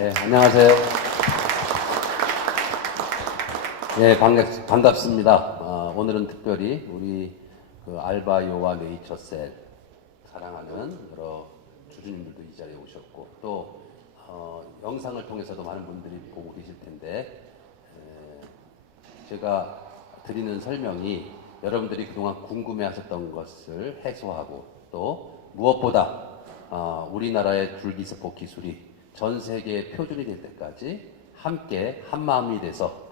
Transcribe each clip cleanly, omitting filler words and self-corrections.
네, 안녕하세요. 네, 반갑습니다. 오늘은 특별히 우리 알바이오와 네이처셀 사랑하는 여러 주주님들도 이 자리에 오셨고 또 영상을 통해서도 많은 분들이 보고 계실 텐데 제가 드리는 설명이 여러분들이 그동안 궁금해하셨던 것을 해소하고 또 무엇보다 우리나라의 줄기세포 기술이 전 세계의 표준이 될 때까지 함께 한 마음이 돼서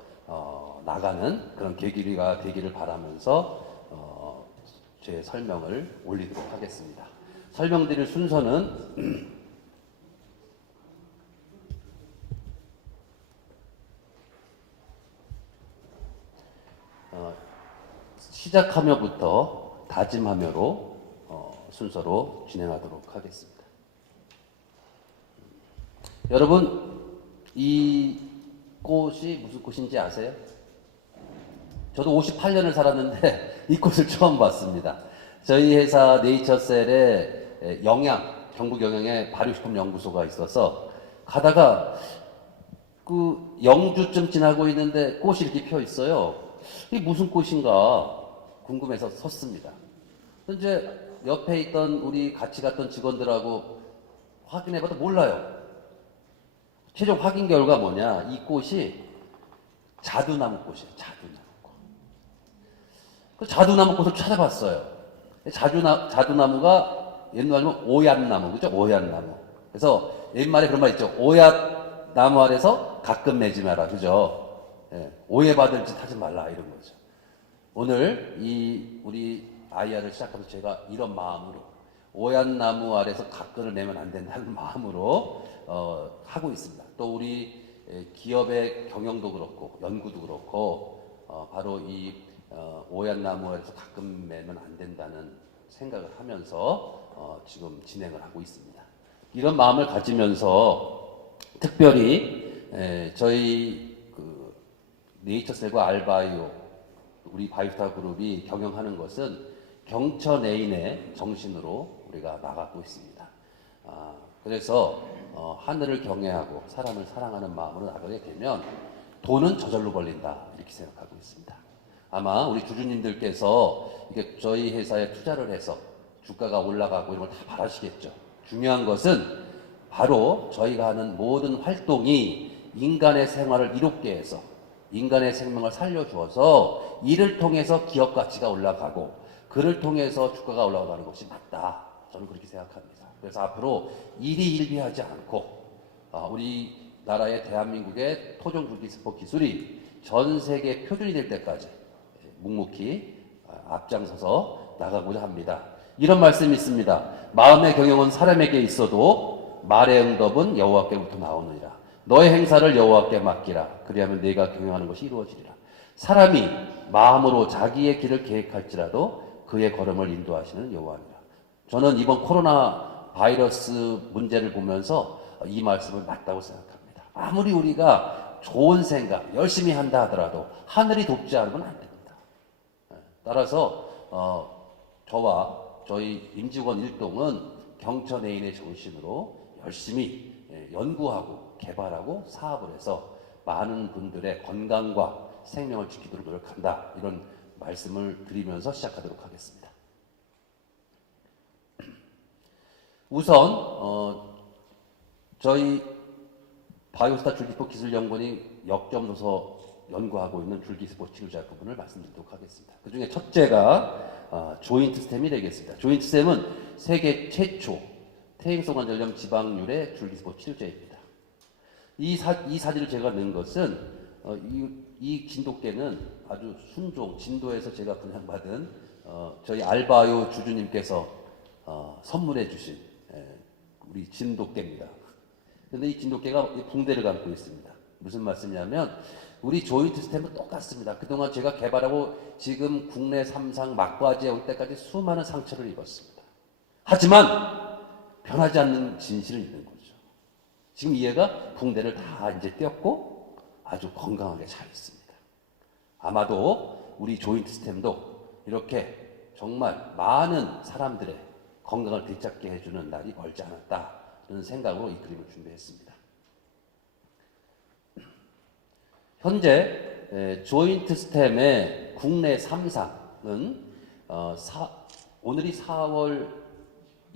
나가는 그런 계기가 되기를 바라면서 제 설명을 올리도록 하겠습니다. 설명드릴 순서는 시작하며부터 다짐하며로 순서로 진행하도록 하겠습니다. 여러분, 이 꽃이 무슨 꽃인지 아세요? 저도 58년을 살았는데 이 꽃을 처음 봤습니다. 저희 회사 네이처셀에 경북 영양에 발효식품연구소가 있어서 가다가 그 영주쯤 지나고 있는데 꽃이 이렇게 펴 있어요. 이게 무슨 꽃인가 궁금해서 섰습니다. 이제 옆에 있던 우리 같이 갔던 직원들하고 확인해봐도 몰라요. 최종 확인 결과 뭐냐? 이 꽃이 자두나무 꽃이에요. 자두나무꽃. 그 자두나무꽃을 찾아봤어요. 자두나무가 옛말로 오얏나무, 그죠? 오얏나무. 그래서 옛말에 그런 말 있죠. 오얏나무 아래서 가끔 매지 마라, 그죠? 예, 오해받을 짓 하지 말라 이런 거죠. 오늘 우리 아이아를 시작하면서 제가 이런 마음으로 오얏나무 아래서 가끔을 내면 안 된다는 마음으로 하고 있습니다. 또 우리 기업의 경영도 그렇고 연구도 그렇고 바로 이 오얏나무에서 가끔 매면 안 된다는 생각을 하면서 지금 진행을 하고 있습니다. 이런 마음을 가지면서 특별히 저희 네이처셀과 알바이오 우리 바이오스타 그룹이 경영하는 것은 경천애인의 정신으로 우리가 나가고 있습니다. 그래서 하늘을 경외하고 사람을 사랑하는 마음으로 나가게 되면 돈은 저절로 벌린다 이렇게 생각하고 있습니다. 아마 우리 주주님들께서 이게 저희 회사에 투자를 해서 주가가 올라가고 이런 걸 다 바라시겠죠. 중요한 것은 바로 저희가 하는 모든 활동이 인간의 생활을 이롭게 해서 인간의 생명을 살려주어서 이를 통해서 기업 가치가 올라가고 그를 통해서 주가가 올라가는 것이 맞다. 저는 그렇게 생각합니다. 그래서 앞으로 일희일비하지 않고 우리나라의 대한민국의 토종줄기세포 기술이 전 세계 표준이 될 때까지 묵묵히 앞장서서 나가고자 합니다. 이런 말씀이 있습니다. 마음의 경영은 사람에게 있어도 말의 응답은 여호와께로부터 나오느니라. 너의 행사를 여호와께 맡기라. 그리하면 네가 경영하는 것이 이루어지리라. 사람이 마음으로 자기의 길을 계획할지라도 그의 걸음을 인도하시는 여호와니라. 저는 이번 코로나 바이러스 문제를 보면서 이 말씀을 맞다고 생각합니다. 아무리 우리가 좋은 생각, 열심히 한다 하더라도 하늘이 돕지 않으면 안 됩니다. 따라서 저와 저희 임직원 일동은 경천애인의 정신으로 열심히 연구하고 개발하고 사업을 해서 많은 분들의 건강과 생명을 지키도록 노력한다. 이런 말씀을 드리면서 시작하도록 하겠습니다. 우선 저희 바이오스타 줄기세포 기술연구원이 역점도서 연구하고 있는 줄기세포 치료제 부분을 말씀드리도록 하겠습니다. 그 중에 첫째가 조인트 스템이 되겠습니다. 조인트 스템은 세계 최초 퇴행성 관절염 지방률의 줄기세포 치료제입니다. 이 사진을 제가 넣은 것은 이 진돗개는 아주 순종, 진도에서 제가 분양받은 저희 알바이오 주주님께서 선물해 주신 우리 진돗개입니다. 그런데 이 진돗개가 붕대를 감고 있습니다. 무슨 말씀이냐면 우리 조인트 스템은 똑같습니다. 그동안 제가 개발하고 지금 국내 3상 막바지에 올 때까지 수많은 상처를 입었습니다. 하지만 변하지 않는 진실은 있는 거죠. 지금 얘가 붕대를 다 이제 떼었고 아주 건강하게 잘 있습니다. 아마도 우리 조인트 스템도 이렇게 정말 많은 사람들의 건강을 되찾게 해주는 날이 멀지 않았다는 생각으로 이 그림을 준비했습니다. 현재 조인트 스템의 국내 3상은 오늘이 4월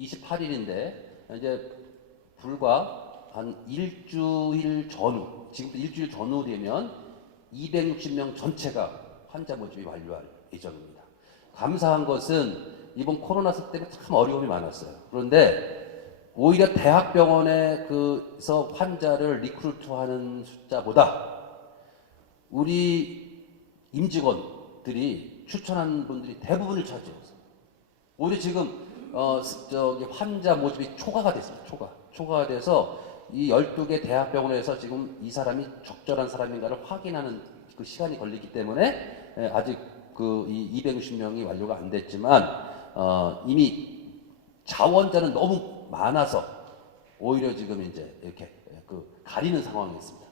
28일인데 이제 불과 한 일주일 전후, 지금부터 일주일 전후 되면 260명 전체가 환자 모집이 완료할 예정입니다. 감사한 것은 이번 코로나 사 때문에 참 어려움이 많았어요. 그런데 오히려 대학병원에서 환자를 리크루트하는 숫자보다 우리 임직원들이 추천한 분들이 대부분을 차지했어요. 오히려 지금 환자 모집이 초과가 됐습니다. 초과가 돼서 이 12개 대학병원에서 지금 이 사람이 적절한 사람인가를 확인하는 그 시간이 걸리기 때문에 아직 이 260명이 완료가 안 됐지만 이미 자원자는 너무 많아서 오히려 지금 이제 이렇게 가리는 상황이 있습니다.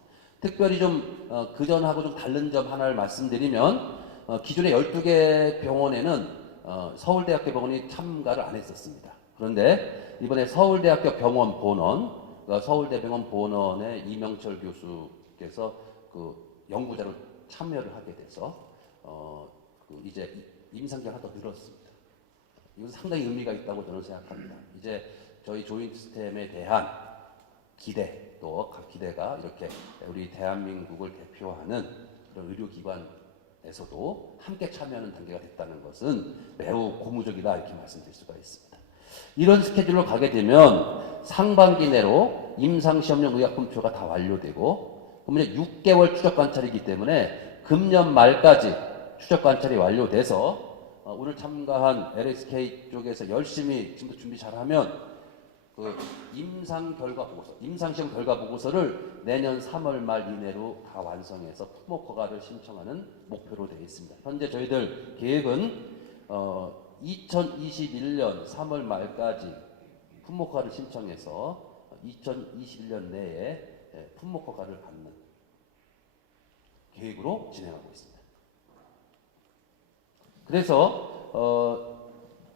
특별히 좀 그전하고 좀 다른 점 하나를 말씀드리면 기존의 12개 병원에는 서울대학교 병원이 참가를 안 했었습니다. 그런데 이번에 서울대학교 병원 본원, 서울대병원 본원의 이명철 교수께서 그 연구자로 참여를 하게 돼서 이제 임상기가 하나 더 늘었습니다. 이건 상당히 의미가 있다고 저는 생각합니다. 이제 저희 조인트 시스템에 대한 기대, 또 각 기대가 이렇게 우리 대한민국을 대표하는 그런 의료기관에서도 함께 참여하는 단계가 됐다는 것은 매우 고무적이다 이렇게 말씀드릴 수가 있습니다. 이런 스케줄로 가게 되면 상반기 내로 임상시험용 의약품표가 다 완료되고 그러면 6개월 추적 관찰이기 때문에 금년 말까지 추적 관찰이 완료돼서 오늘 참가한 LSK 쪽에서 열심히 지금부터 준비 잘하면 그 임상시험 결과 보고서를 내년 3월 말 이내로 다 완성해서 품목 허가를 신청하는 목표로 되어 있습니다. 현재 저희들 계획은 2021년 3월 말까지 품목 허가를 신청해서 2021년 내에 품목 허가를 받는 계획으로 진행하고 있습니다. 그래서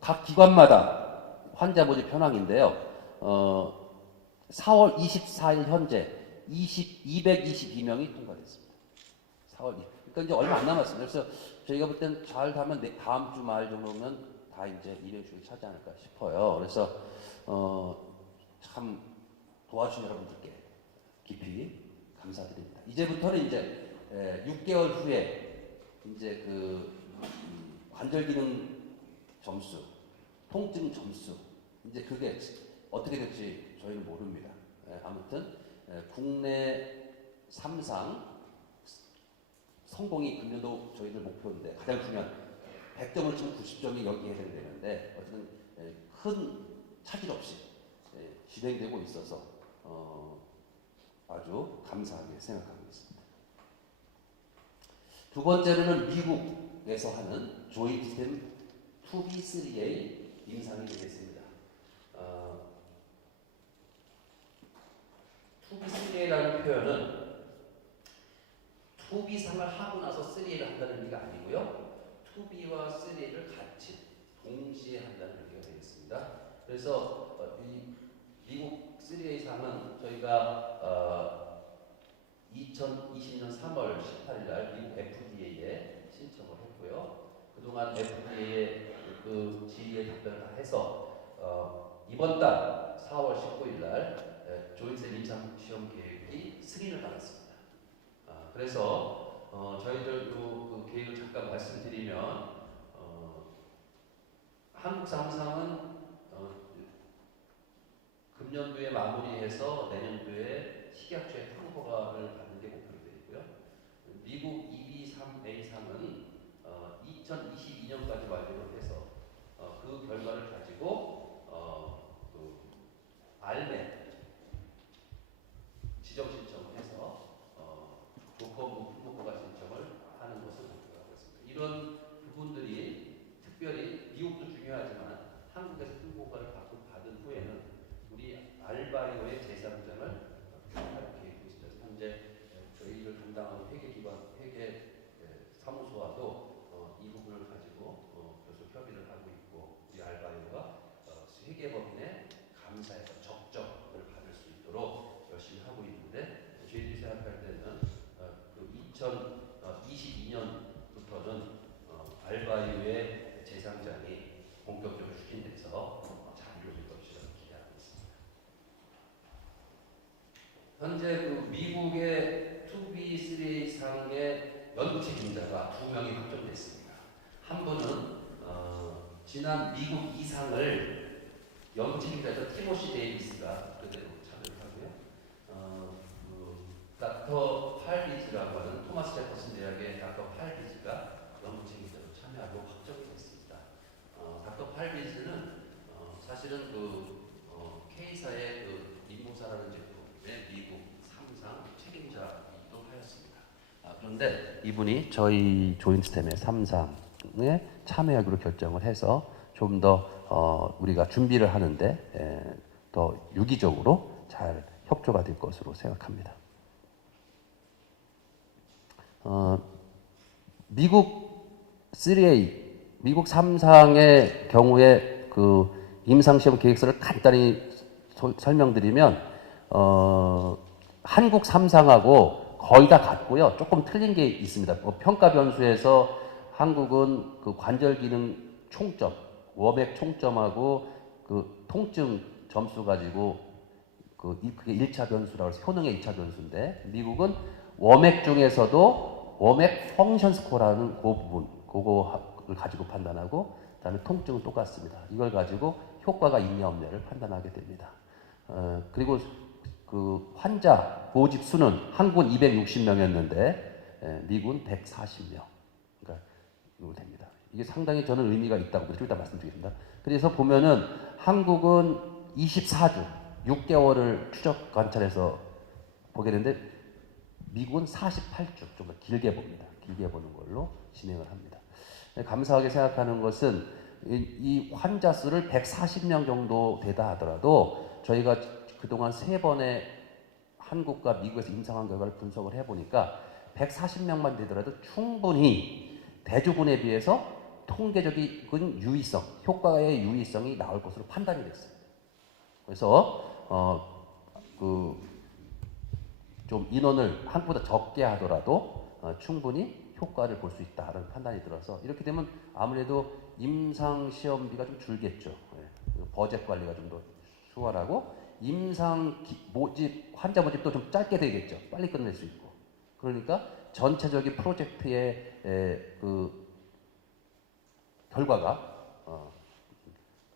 각 기관마다 환자 모집 현황인데요. 4월 24일 현재 222명이 통과됐습니다. 4월 2일. 그러니까 이제 얼마 안 남았습니다. 그래서 저희가 볼 때는 잘 하면 다음 주 말 정도면 다 이제 200명이 차지 않을까 싶어요. 그래서 참 도와주신 여러분들께 깊이 감사드립니다. 이제부터는 이제 6개월 후에 이제 관절 기능 점수, 통증 점수, 이제 그게 어떻게 될지 저희는 모릅니다. 아무튼 국내 3상 성공이 금년도 저희들 목표인데 가장 중요한 100점을 치면 90점이 여기에 해당되는데 어쨌든 큰 차질 없이 진행되고 있어서 아주 감사하게 생각하고 있습니다. 두 번째로는 미국에서 하는 조인트 시스템 2B3A 임상이 되겠습니다. 2B3A라는 표현은 2B상을 하고 나서 3A를 한다는 의미가 아니고요. 2B와 3A를 같이 동시에 한다는 의미가 되겠습니다. 그래서 이 미국 3A상은 저희가 2020년 3월 18일 날 미국 FDA에 신청을 했고요. 그동안 FDA의 그 질의에 답변을 다 해서 이번 달 4월 19일 날 조인트 임상 시험 계획이 승인을 받았습니다. 그래서 저희들도 그 계획을 잠깐 말씀드리면 한국사 항상은 금년도에 마무리해서 내년도에 식약처의 통보가를 받는 게 목표로 되어 있고요. 미국 EB3A상은 2022년까지 완료를 해서 그 결과를 가지고 알메 지정 신청을 해서 조건부 품목허가 신청을 하는 것을 목표로 하고 있습니다. 이런 부분들이 특별히 미국도 중요하지만 한국에서 품목허가를 받은 후에는 우리 알바이오의 제3전을 할 계획이 있습니다. 현재 저희를 담당하는 회계 사무소와도 이 부분을 가지고 계속 협의를 하고 있고 우리 알바이오가 회계법인의 감사에서 적정을 받을 수 있도록 열심히 하고 있는데 저희들이 생각할 때는 그 현재 그 미국의 2B, 3A 상의 연구 책임자가 2명이 확정됐습니다. 한 분은 지난 미국 이상을 연구 책임자였던 티모시 데이비스가 그대로 참여를 하고요. 닥터 팔비즈라고 하는 토마스 제퍼슨 대학의 닥터 팔비즈가 연구 책임자로 참여하고 확정이 됐습니다. 닥터 팔비즈는 사실은 K사의 임무사라는 제품의 미국 3상 책임자이기도 하였습니다. 그런데 이분이 저희 조인스템의 3상에 참여하기로 결정을 해서 좀 더 우리가 준비를 하는데 더 유기적으로 잘 협조가 될 것으로 생각합니다. 미국 3A, 미국 3상의 경우에 그 임상시험 계획서를 간단히 설명드리면 한국 3상하고 거의 다 같고요. 조금 틀린 게 있습니다. 평가 변수에서 한국은 그 관절 기능 총점, 워맥 총점하고 그 통증 점수 가지고 그게 1차 변수라고 해서 효능의 1차 변수인데, 미국은 워맥 중에서도 워맥 펑션 스코어라는 그 부분, 그거를 가지고 판단하고, 그다음에 통증은 똑같습니다. 이걸 가지고 효과가 있냐 없냐를 판단하게 됩니다. 그리고 그 환자 모집 수는 한국은 260명이었는데 미국은 140명. 그러니까 이거 됩니다. 이게 상당히 저는 의미가 있다고 좀 이따 말씀드리겠습니다. 그래서 보면은 한국은 24주, 6개월을 추적 관찰해서 보게 되는데 미국은 48주, 좀 더 길게 봅니다. 길게 보는 걸로 진행을 합니다. 감사하게 생각하는 것은 이 환자 수를 140명 정도 되다 하더라도 저희가 그동안 3번의 한국과 미국에서 임상한 결과를 분석을 해보니까 140명만 되더라도 충분히 대조군에 비해서 통계적인 유의성, 효과의 유의성이 나올 것으로 판단이 됐습니다. 그래서 좀 인원을 한국보다 적게 하더라도 충분히 효과를 볼 수 있다는 판단이 들어서, 이렇게 되면 아무래도 임상 시험비가 좀 줄겠죠. 버젯 관리가 좀 더 수월하고 임상 모집, 환자 모집도 좀 짧게 되겠죠. 빨리 끝낼 수 있고. 그러니까 전체적인 프로젝트의 그 결과가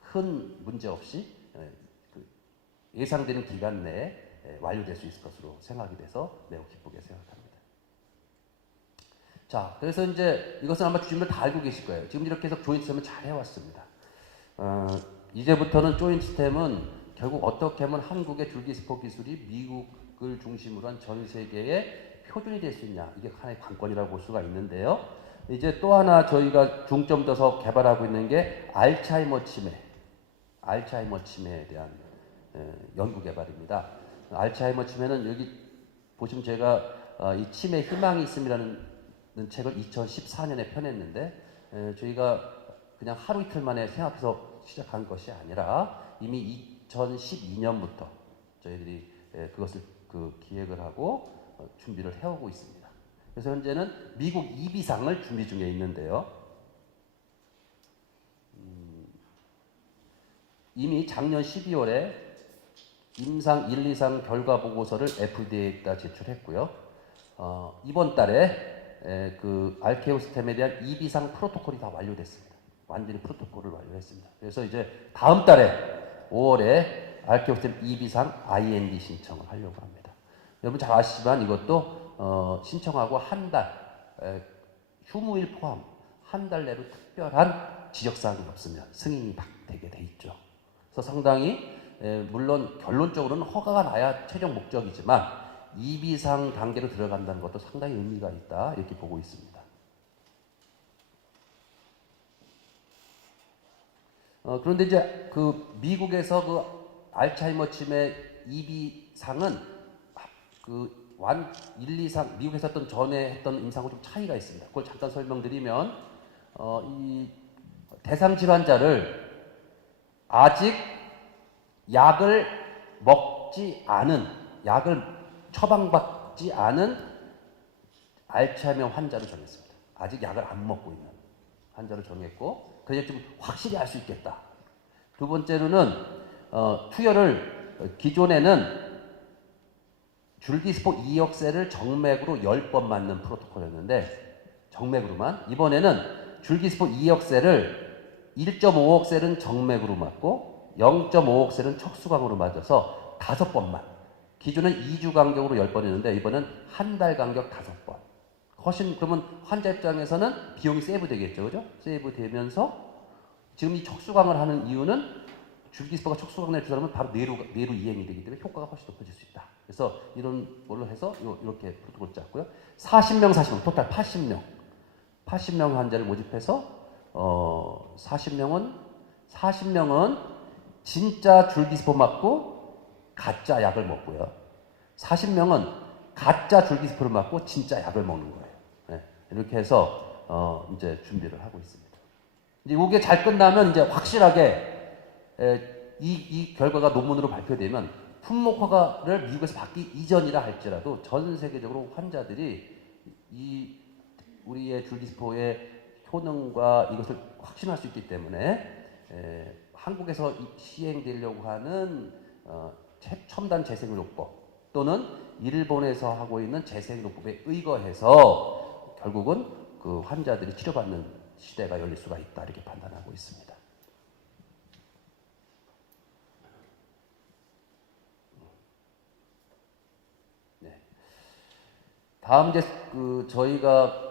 큰 문제 없이 예상되는 기간 내에 완료될 수 있을 것으로 생각이 돼서 매우 기쁘게 생각합니다. 자, 그래서 이제 이것은 아마 주님들 다 알고 계실 거예요. 지금 이렇게 해서 조인트스템은 잘 해왔습니다. 이제부터는 조인트스템은 결국 어떻게 하면 한국의 줄기세포 기술이 미국을 중심으로 한 전 세계의 표준이 될 수 있냐, 이게 하나의 관건이라고 볼 수가 있는데요. 이제 또 하나 저희가 중점 둬서 개발하고 있는 게 알츠하이머 치매에 대한 연구 개발입니다. 알츠하이머 치매는 여기 보시면 제가 이 치매 희망이 있음이라는 책을 2014년에 펴냈는데, 저희가 그냥 하루 이틀 만에 생각해서 시작한 것이 아니라 이미 2012년부터 저희들이 그것을 기획을 하고 준비를 해오고 있습니다. 그래서 현재는 미국 2B상을 준비 중에 있는데요. 이미 작년 12월에 임상 1, 2상 결과 보고서를 FDA에다 제출했고요. 이번 달에 그 알케오스템에 대한 2B상 프로토콜이 다 완료됐습니다. 완전히 프로토콜을 완료했습니다. 그래서 이제 다음 달에 5월에 알케오스템 2B상 IND 신청을 하려고 합니다. 여러분 잘 아시지만 이것도 신청하고 한 달, 휴무일 포함 한 달 내로 특별한 지적사항이 없으면 승인이 되게 돼 있죠. 그래서 상당히 물론 결론적으로는 허가가 나야 최종 목적이지만 2B상 단계로 들어간다는 것도 상당히 의미가 있다, 이렇게 보고 있습니다. 그런데 이제 그 미국에서 그 알츠하이머 치매 2B상은 그 1, 2상, 미국에서 했던 전에 했던 임상하고 좀 차이가 있습니다. 그걸 잠깐 설명드리면, 이 대상 질환자를 아직 약을 먹지 않은, 약을 처방받지 않은 알츠하이머 환자를 정했습니다. 아직 약을 안 먹고 있는 환자를 정했고, 그래야 좀 확실히 알 수 있겠다. 두 번째로는 투여를 기존에는 줄기세포 2억 셀을 정맥으로 10번 맞는 프로토콜이었는데 정맥으로만 이번에는 줄기세포 2억 셀을 1.5억 셀은 정맥으로 맞고 0.5억 셀은 척수강으로 맞아서 5번만 기존은 2주 간격으로 10번이었는데 이번엔 한 달 간격 5번 훨씬 그러면 환자 입장에서는 비용이 세이브 되겠죠. 그죠? 세이브 되면서 지금 이 척수강을 하는 이유는 줄기세포가 척수강을 주사하면 바로 뇌로 이행이 되기 때문에 효과가 훨씬 높아질 수 있다. 그래서 이런 걸로 해서 이렇게 프로토콜을 짰고요. 40명, 토탈 80명. 80명 환자를 모집해서 40명은 진짜 줄기세포 맞고 가짜 약을 먹고요. 40명은 가짜 줄기세포를 맞고 진짜 약을 먹는 거예요. 네, 이렇게 해서 이제 준비를 하고 있습니다. 이제 이게 잘 끝나면 이제 확실하게 이 결과가 논문으로 발표되면 품목 허가를 미국에서 받기 이전이라 할지라도 전 세계적으로 환자들이 이 우리의 줄기세포의 효능과 이것을 확신할 수 있기 때문에 한국에서 시행되려고 하는 첨단 재생의료법 또는 일본에서 하고 있는 재생의료법에 의거해서 결국은 그 환자들이 치료받는 시대가 열릴 수가 있다 이렇게 판단하고 있습니다. 네. 다음 이제 저희가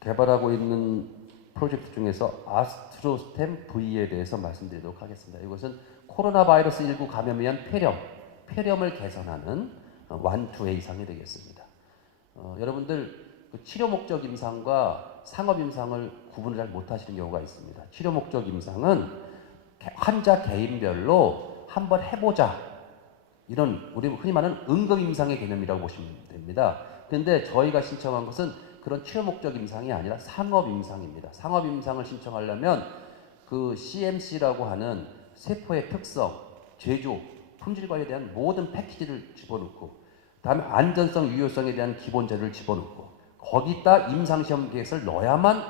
개발하고 있는 프로젝트 중에서 아스트로스템 V에 대해서 말씀드리도록 하겠습니다. 이것은 코로나 바이러스 19 감염에 의한 폐렴을 개선하는 완투 A상이 되겠습니다. 여러분들 그 치료 목적 임상과 상업 임상을 구분을 잘 못하시는 경우가 있습니다. 치료 목적 임상은 환자 개인별로 한번 해보자 이런 우리 흔히 말하는 응급 임상의 개념이라고 보시면 됩니다. 그런데 저희가 신청한 것은 그런 치료 목적 임상이 아니라 상업 임상입니다. 상업 임상을 신청하려면 그 CMC라고 하는 세포의 특성, 제조, 품질 관리에 대한 모든 패키지를 집어넣고 다음에 안전성, 유효성에 대한 기본 자료를 집어넣고 거기다 임상시험 계획서를 넣어야만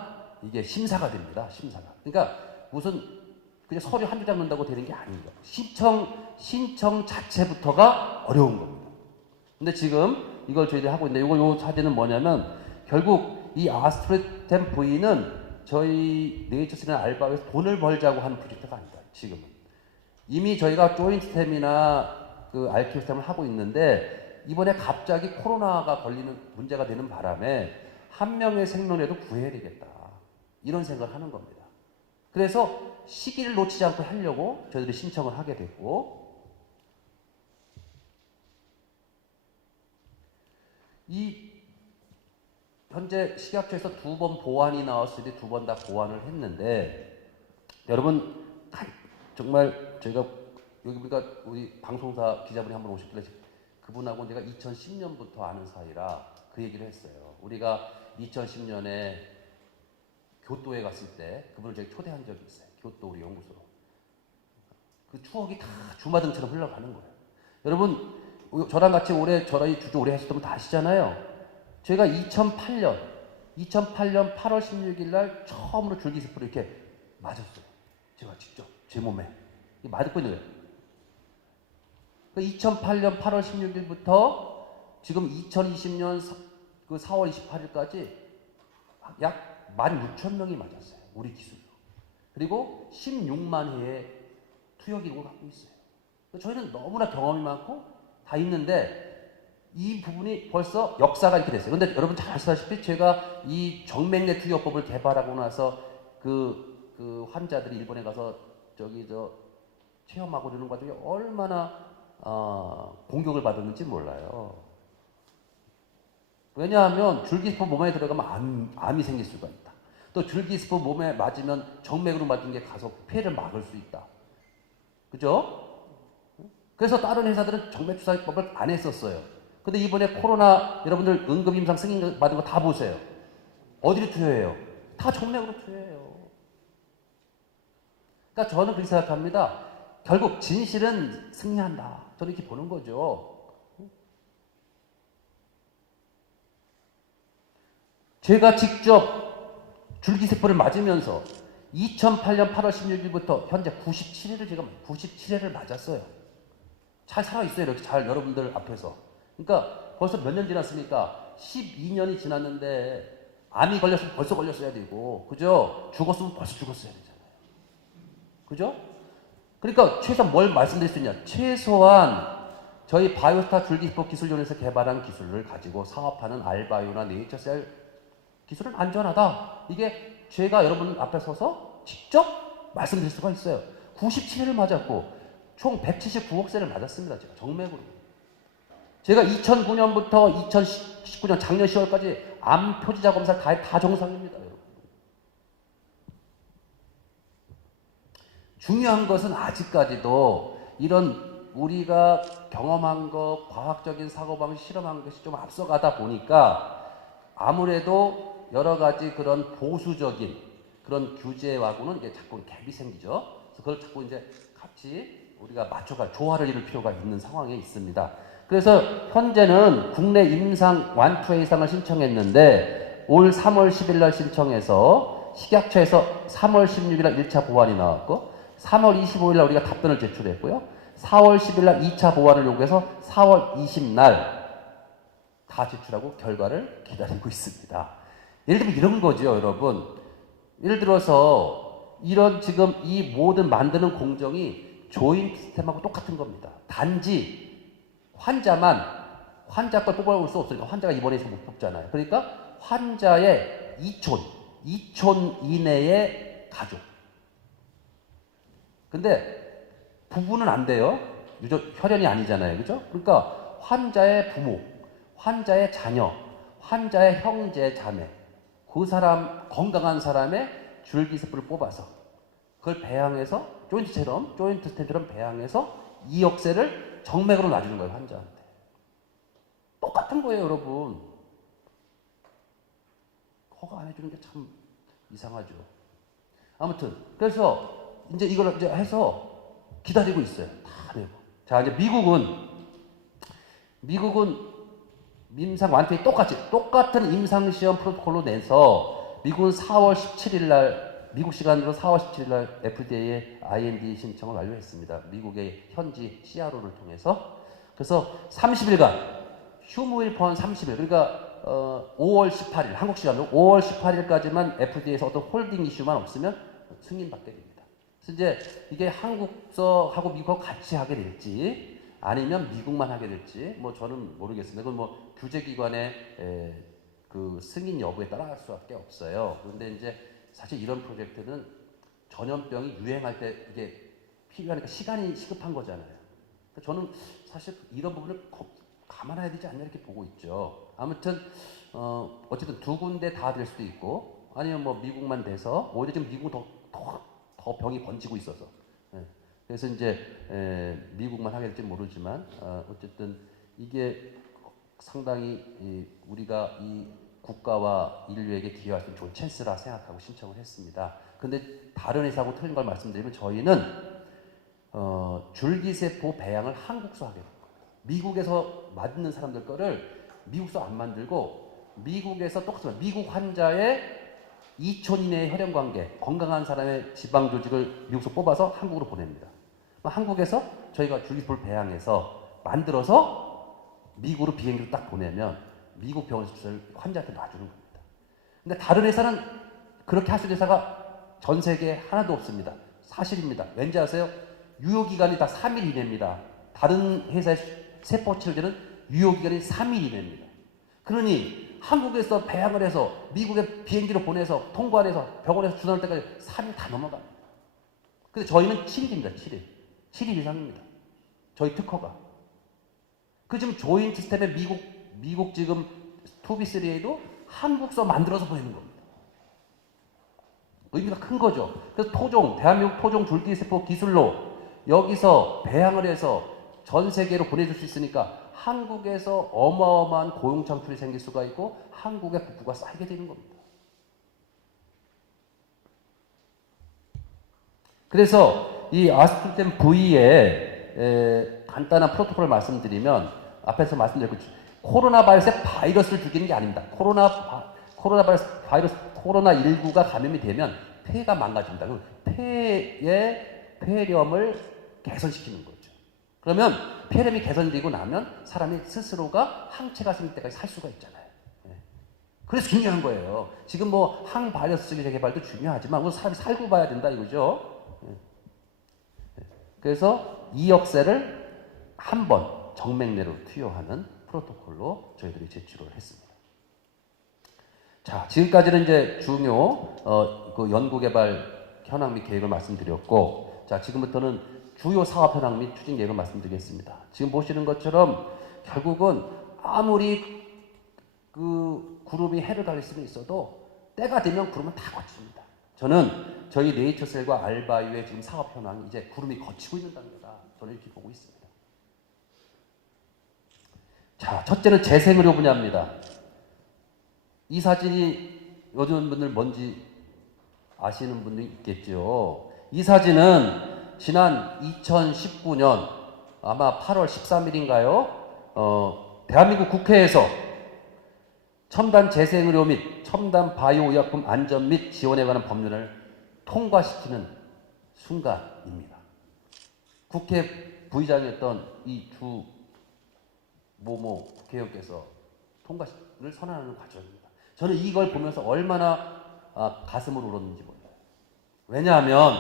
이게 심사가 됩니다. 심사가. 그러니까 무슨 그냥 서류 한두 장 넣는다고 되는 게 아닙니다. 신청 자체부터가 어려운 겁니다. 근데 지금 이걸 저희들이 하고 있는데 요 사진은 뭐냐면 결국 이 아스트로템 V는 저희 네이처스나 알바에서 돈을 벌자고 하는 프로젝트가 아니다. 지금은. 이미 저희가 조인트템이나 그 알키오스템을 하고 있는데 이번에 갑자기 코로나가 걸리는 문제가 되는 바람에 한 명의 생명이라도 구해야 되겠다. 이런 생각을 하는 겁니다. 그래서 시기를 놓치지 않고 하려고 저희들이 신청을 하게 됐고 이 현재 식약처에서 2번 보완이 나왔을 때 2번 다 보완을 했는데 여러분 정말 저희가 여기 우리가 우리 방송사 기자분이 한번 오셨길래 그분하고 내가 2010년부터 아는 사이라 그 얘기를 했어요. 우리가 2010년에 교토에 갔을 때 그분을 제가 초대한 적이 있어요. 교토 우리 연구소로. 그 추억이 다 주마등처럼 흘러가는 거예요. 여러분 저랑 같이 저희 주주 오래 하셨던 분 다 아시잖아요. 제가 2008년 8월 16일 날 처음으로 줄기세포를 이렇게 맞았어요. 제가 직접 제 몸에 맞고 있는 거예요. 2008년 8월 16일부터 지금 2020년 4월 28일까지 약 16,000명이 맞았어요. 우리 기술로. 그리고 16만 회의 투여 기록을 갖고 있어요. 저희는 너무나 경험이 많고 다 있는데 이 부분이 벌써 역사가 이렇게 됐어요. 근데 여러분 잘 아시다시피 제가 이 정맥내 투여법을 개발하고 나서 그 환자들이 일본에 가서 체험하고 이러는 과정에 얼마나 공격을 받았는지 몰라요. 왜냐하면 줄기세포 몸에 들어가면 암이 생길 수가 있다. 또 줄기세포 몸에 맞으면 정맥으로 맞은 게 가서 폐를 막을 수 있다. 그죠? 그래서 다른 회사들은 정맥주사법을 안 했었어요. 근데 이번에 코로나 여러분들 응급임상 승인 받은 거 다 보세요. 어디로 투여해요? 다 정맥으로 투여해요. 그러니까 저는 그렇게 생각합니다. 결국 진실은 승리한다. 저는 이렇게 보는 거죠. 제가 직접 줄기세포를 맞으면서 2008년 8월 16일부터 현재 97회를 제가 97회를 맞았어요. 잘 살아있어요. 이렇게 잘 여러분들 앞에서. 그러니까 벌써 몇 년 지났습니까? 12년이 지났는데 암이 걸렸으면 벌써 걸렸어야 되고, 그죠? 죽었으면 벌써 죽었어야 되잖아요. 그죠? 그러니까 최소한 뭘 말씀드릴 수 있냐? 최소한 저희 바이오스타 줄기세포 기술연에서 개발한 기술을 가지고 사업하는 알바이오나 네이처셀 기술은 안전하다. 이게 제가 여러분 앞에 서서 직접 말씀드릴 수가 있어요. 97회를 맞았고 총 179억 세를 맞았습니다. 제가 정맥으로. 제가 2009년부터 2019년 작년 10월까지 암 표지자 검사를 다 정상입니다. 여러분. 중요한 것은 아직까지도 이런 우리가 경험한 것, 과학적인 사고방식 실험한 것이 좀 앞서가다 보니까 아무래도 여러 가지 그런 보수적인 그런 규제하고는 이제 자꾸 갭이 생기죠. 그래서 그걸 자꾸 이제 같이 우리가 맞춰갈 조화를 이룰 필요가 있는 상황에 있습니다. 그래서 현재는 국내 임상 완투 이상을 신청했는데 올 3월 10일 날 신청해서 식약처에서 3월 16일 날 1차 보완이 나왔고 3월 25일 날 우리가 답변을 제출했고요. 4월 10일 날 2차 보완을 요구해서 4월 20일 날 다 제출하고 결과를 기다리고 있습니다. 예를 들면 이런 거죠, 여러분. 예를 들어서 이런 지금 이 모든 만드는 공정이 조인 시스템하고 똑같은 겁니다. 단지 환자 걸 뽑아올 수 없으니까 환자가 입원해서 못 뽑잖아요. 그러니까 환자의 이촌 이내의 가족. 근데 부부는 안 돼요. 혈연이 아니잖아요. 그죠? 그러니까 환자의 부모, 환자의 자녀, 환자의 형제, 자매, 그 사람, 건강한 사람의 줄기세포를 뽑아서 그걸 배양해서 조인트 스템처럼 배양해서 이 역세를 정맥으로 놔주는 거예요, 환자한테. 똑같은 거예요, 여러분. 허가 안 해주는 게 참 이상하죠. 아무튼 그래서 이제 이걸 이제 해서 기다리고 있어요. 다 내고. 자, 이제 미국은 임상 완투에 똑같은 임상 시험 프로토콜로 내서 미국은 4월 17일 날 미국 시간으로 4월 17일 날 FDA에 IND 신청을 완료했습니다. 미국의 현지 CRO를 통해서. 그래서 30일간 휴무일 포함 30일 그러니까 5월 18일 한국 시간으로 5월 18일까지만 FDA에서 어떤 홀딩 이슈만 없으면 승인받게 됩니다. 그래서 이제 이게 한국서하고 미국하고 같이 하게 될지 아니면 미국만 하게 될지 뭐 저는 모르겠습니다. 그건 뭐 규제기관의 그 승인 여부에 따라 할 수밖에 없어요. 그런데 이제 사실 이런 프로젝트는 전염병이 유행할 때 이게 필요하니까 시간이 시급한 거잖아요. 저는 사실 이런 부분을 감안해야 되지 않나 이렇게 보고 있죠. 아무튼 어쨌든 두 군데 다 될 수도 있고 아니면 뭐 미국만 돼서 오히려 지금 미국은 더 병이 번지고 있어서 그래서 이제 미국만 하게 될지 모르지만 어쨌든 이게 상당히 우리가 이 국가와 인류에게 기여할 수 있는 좋은 찬스라 생각하고 신청을 했습니다. 근데 다른 회사하고 틀린 걸 말씀드리면 저희는 줄기세포 배양을 한국서 하게 됩니다. 미국에서 맞는 사람들 거를 미국서 안 만들고 미국에서 똑같습니다. 미국 환자의 2촌 이내의 혈연 관계, 건강한 사람의 지방 조직을 미국서 뽑아서 한국으로 보냅니다. 한국에서 저희가 줄기세포를 배양해서 만들어서 미국으로 비행기로 딱 보내면 미국 병원에서 주사를 환자한테 놔주는 겁니다. 근데 다른 회사는 그렇게 할 수 있는 회사가 전 세계에 하나도 없습니다. 사실입니다. 왠지 아세요? 유효기간이 다 3일 이내입니다. 다른 회사의 세포 치료제는 유효기간이 3일 이내입니다. 그러니 한국에서 배양을 해서 미국에 비행기로 보내서 통관해서 병원에서 주사할 때까지 3일 다 넘어갑니다. 근데 저희는 7일입니다. 7일. 7일 이상입니다. 저희 특허가. 그 지금 조인 시스템의 미국 지금 2B3A도 한국서 만들어서 보내는 겁니다. 의미가 큰 거죠. 그래서 대한민국 토종 줄기세포 기술로 여기서 배양을 해서 전 세계로 보내줄 수 있으니까 한국에서 어마어마한 고용 창출이 생길 수가 있고 한국의 국부가 쌓이게 되는 겁니다. 그래서 이 아스투템 V의 간단한 프로토콜을 말씀드리면 앞에서 말씀드렸고 코로나 바이러스를 죽이는 게 아닙니다. 코로나19가 감염이 되면 폐가 망가집니다. 폐의 폐렴을 개선시키는 거죠. 그러면 폐렴이 개선되고 나면 사람이 스스로가 항체가 생길 때까지 살 수가 있잖아요. 예. 그래서 중요한 거예요. 지금 뭐 항바이러스 개발도 중요하지만 우선 사람이 살고 봐야 된다 이거죠. 예. 그래서 이 역세를 한 번 정맥내로 투여하는 프로토콜로 저희들이 제출을 했습니다. 자, 지금까지는 이제 중요 그 연구개발 현황 및 계획을 말씀드렸고, 자, 지금부터는 주요 사업 현황 및 추진 계획을 말씀드리겠습니다. 지금 보시는 것처럼 결국은 아무리 그 구름이 해를 가릴 수는 있어도 때가 되면 구름은 다 거칩니다. 저는 저희 네이처셀과 알바이오의 지금 사업 현황이 이제 구름이 거치고 있는 단계다. 저는 이렇게 보고 있습니다. 자, 첫째는 재생의료 분야입니다. 이 사진이 요즘 분들 뭔지 아시는 분들이 있겠죠. 이 사진은 지난 2019년 아마 8월 13일인가요? 대한민국 국회에서 첨단 재생의료 및 첨단 바이오의약품 안전 및 지원에 관한 법률을 통과시키는 순간입니다. 국회 부의장이었던 이 주 모모 국회의원께서 통과를 선언하는 과정입니다. 저는 이걸 보면서 얼마나 가슴을 울었는지 몰라요. 왜냐하면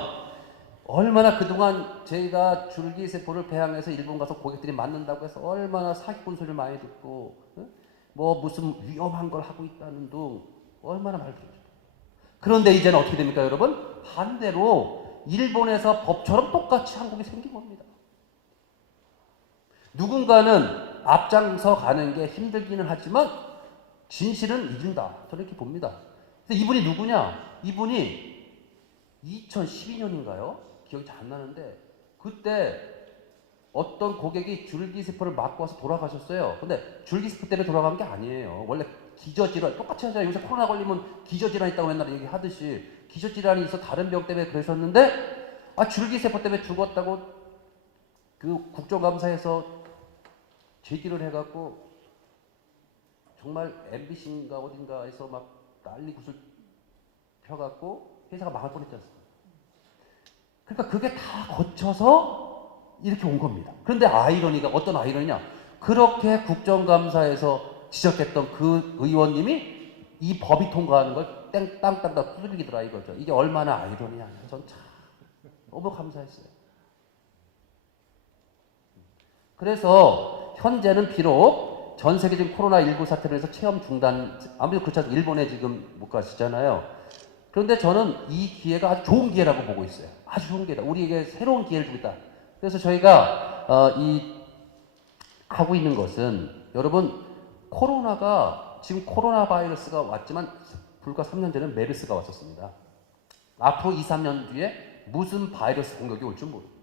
얼마나 그동안 저희가 줄기세포를 배양해서 일본 가서 고객들이 맞는다고 해서 얼마나 사기꾼 소리를 많이 듣고 뭐 무슨 위험한 걸 하고 있다는 둥 얼마나 말 들었죠. 그런데 이제는 어떻게 됩니까, 여러분? 반대로 일본에서 법처럼 똑같이 한국이 생긴 겁니다. 누군가는 앞장서 가는 게 힘들기는 하지만 진실은 이긴다. 저는 이렇게 봅니다. 근데 이분이 누구냐? 이분이 2012년인가요? 기억이 잘 안 나는데 그때 어떤 고객이 줄기세포를 맞고 와서 돌아가셨어요. 근데 줄기세포 때문에 돌아간 게 아니에요. 원래 기저질환, 똑같이 하잖아요. 요새 코로나 걸리면 기저질환 있다고 맨날 얘기하듯이 기저질환이 있어 다른 병 때문에 그러셨는데 줄기세포 때문에 죽었다고 그 국정감사에서 제기를 해갖고 정말 MBC인가 어딘가에서 막 난리 굿을 펴갖고 회사가 망할 뻔했지 않습니까? 그러니까 그게 다 거쳐서 이렇게 온 겁니다. 그런데 아이러니가 어떤 아이러니냐? 그렇게 국정감사에서 지적했던 그 의원님이 이 법이 통과하는 걸 땅땅땅 두들기더라 이거죠. 이게 얼마나 아이러니냐? 전 참 너무 감사했어요. 그래서 현재는 비록 전 세계적인 코로나19 사태로 해서 체험 중단, 아무래도 그렇지 않습니까? 일본에 지금 못 가시잖아요. 그런데 저는 이 기회가 아주 좋은 기회라고 보고 있어요. 아주 좋은 기회다. 우리에게 새로운 기회를 주고 있다. 그래서 저희가 하고 있는 것은 여러분 코로나가 지금 코로나 바이러스가 왔지만 불과 3년 전에는 메르스가 왔었습니다. 앞으로 2, 3년 뒤에 무슨 바이러스 공격이 올 줄 모릅니다.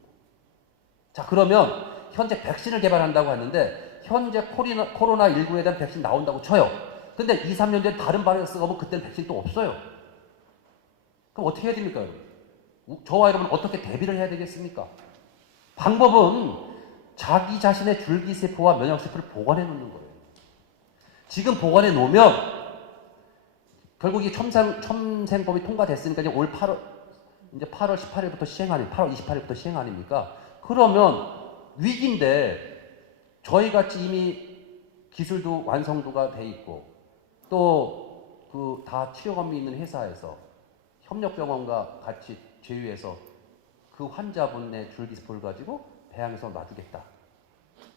자, 그러면 현재 백신을 개발한다고 하는데 현재 코로나19에 대한 백신 나온다고 쳐요. 근데 2, 3년 뒤에 다른 바이러스가 오면 그때는 백신 또 없어요. 그럼 어떻게 해야 됩니까? 저와 여러분 어떻게 대비를 해야 되겠습니까? 방법은 자기 자신의 줄기세포와 면역세포를 보관해 놓는 거예요. 지금 보관해 놓으면 결국 이 첨생법이 통과됐으니까 이제 올 8월 18일부터 시행 아니 8월 28일부터 시행 아닙니까? 그러면 위기인데 저희 같이 이미 기술도 완성도가 돼 있고 또 그 다 치료감이 있는 회사에서 협력병원과 같이 제휴해서 그 환자분의 줄기세포를 가지고 배양해서 놔주겠다.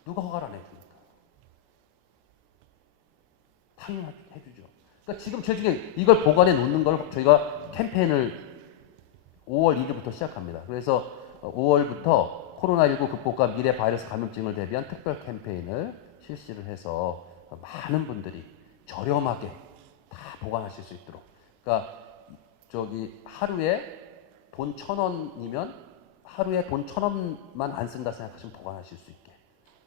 누가 허가를 안 해줍니까? 당연히 해주죠. 그러니까 지금 저희가 이걸 보관해 놓는 걸 저희가 캠페인을 5월 1일부터 시작합니다. 그래서 5월부터 코로나19 극복과 미래 바이러스 감염증을 대비한 특별 캠페인을 실시를 해서 많은 분들이 저렴하게 다 보관하실 수 있도록. 그러니까 하루에 돈 1,000원이면 하루에 돈 1,000원만 안 쓴다 생각하시면 보관하실 수 있게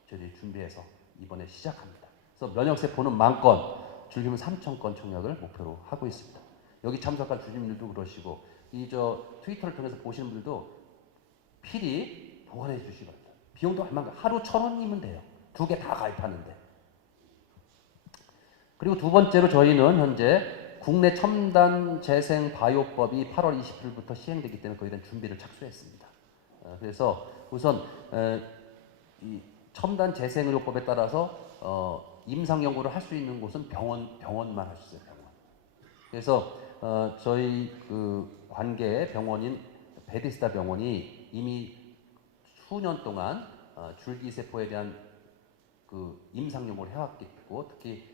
저희들이 준비해서 이번에 시작합니다. 그래서 면역세포는 10,000건, 줄기세포는 3,000건 청약을 목표로 하고 있습니다. 여기 참석한 주주님들도 그러시고 트위터를 통해서 보시는 분들도 필히 보관해 주시기 바랍니다. 비용도 얼마인가? 하루 1,000원이면 돼요. 2개 다 가입하는데. 그리고 두 번째로 저희는 현재 국내 첨단 재생 바이오법이 8월 20일부터 시행되기 때문에 거기에 대한 준비를 착수했습니다. 그래서 우선 이 첨단 재생의료법에 따라서 임상 연구를 할 수 있는 곳은 병원만 할 수 있어요. 병원. 그래서 저희 그 관계 병원인 베데스다 병원이 이미 수년 동안 줄기세포에 대한 그 임상 연구를 해왔겠고, 특히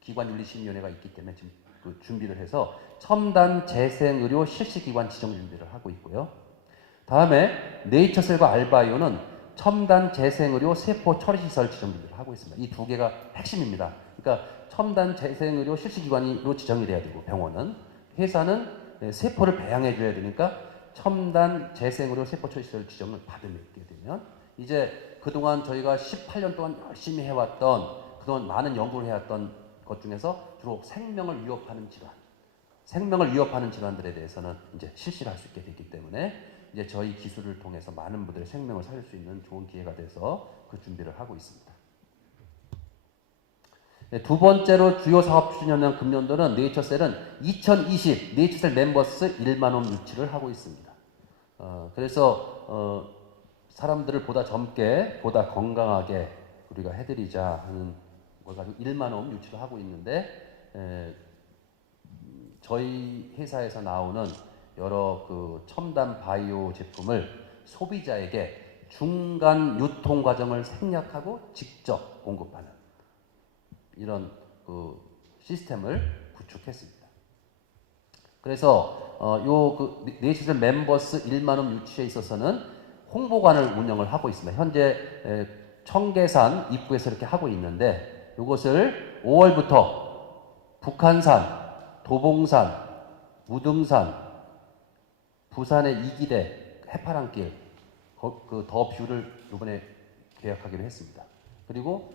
기관윤리심의위원회가 있기 때문에 지금 그 준비를 해서 첨단 재생의료 실시기관 지정 준비를 하고 있고요. 다음에 네이처셀과 알바이오는 첨단 재생의료 세포 처리시설 지정 준비를 하고 있습니다. 이 두 개가 핵심입니다. 그러니까 첨단 재생의료 실시기관으로 지정이 돼야 되고, 병원은, 회사는 세포를 배양해 줘야 되니까 첨단 재생의료 세포 처리시설 지정을 받게 되면, 이제 그동안 저희가 18년 동안 열심히 해왔던, 그동안 많은 연구를 해왔던 것 중에서 주로 생명을 위협하는 질환들에 대해서는 이제 실시를 할 수 있게 되기 때문에, 이제 저희 기술을 통해서 많은 분들의 생명을 살릴 수 있는 좋은 기회가 돼서 그 준비를 하고 있습니다. 네, 두 번째로 주요 사업 추진연령 금년도는 네이처셀은 2020 네이처셀 멤버스 1만 원 유치를 하고 있습니다. 그래서 사람들을 보다 젊게, 보다 건강하게 우리가 해드리자 하는 걸 가지고 1만 원 유치를 하고 있는데, 저희 회사에서 나오는 여러 그 첨단 바이오 제품을 소비자에게 중간 유통 과정을 생략하고 직접 공급하는 이런 그 시스템을 구축했습니다. 그래서 요 그 네이처셀 멤버스 1만 원 유치에 있어서는 홍보관을 운영을 하고 있습니다. 현재 청계산 입구에서 이렇게 하고 있는데, 이것을 5월부터 북한산, 도봉산, 무등산, 부산의 이기대, 해파랑길, 그 더 뷰를 이번에 계약하기로 했습니다. 그리고